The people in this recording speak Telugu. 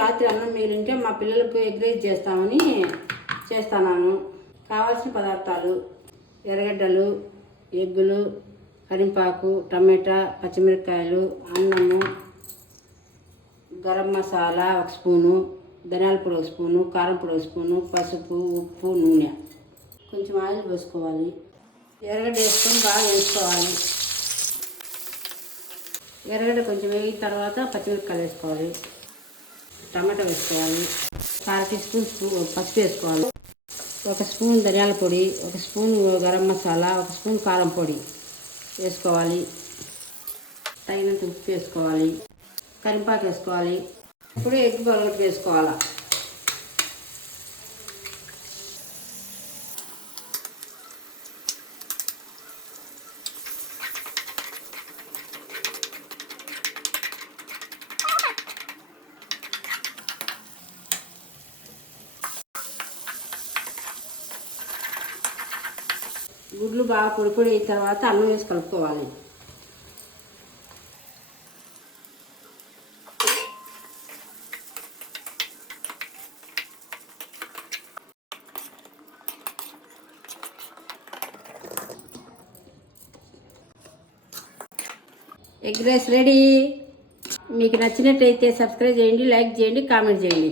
రాత్రి అన్నం మిగిలింటే మా పిల్లలకు ఎగ్ రైస్ చేస్తామని చేస్తున్నాను. కావాల్సిన పదార్థాలు: ఎర్రగడ్డలు, ఎగ్గులు, కరింపాకు, టమాటా, పచ్చిమిరపకాయలు, అన్నము, గరం మసాలా 1 స్పూను, ధనియాల పొడి 1 స్పూను, కారం పొడి 1 స్పూను, పసుపు, ఉప్పు, నూనె. కొంచెం ఆయిల్ పోసుకోవాలి. ఎర్రగడ్డ వేసుకొని బాగా వేసుకోవాలి. ఎర్రగడ్డ కొంచెం వేగిన తర్వాత పచ్చిమిరపకాయలు వేసుకోవాలి, టమాటా వేసుకోవాలి, 1/2 టీ స్పూన్ పసుపు వేసుకోవాలి, 1 స్పూన్ ధనియాల పొడి, 1 స్పూన్ గరం మసాలా, 1 స్పూన్ కారం పొడి వేసుకోవాలి. తగినంత ఉప్పు వేసుకోవాలి, కరింపాకు వేసుకోవాలి. ఇప్పుడు ఎగ్ పగలగొట్టి వేసుకోవాలి. గుడ్లు బాగా పొడి అయిన తర్వాత అన్నం వేసి కలుపుకోవాలి. Egg rice ready. మీకు నచ్చినట్టయితే సబ్స్క్రైబ్ చేయండి, లైక్ చేయండి, కామెంట్ చేయండి.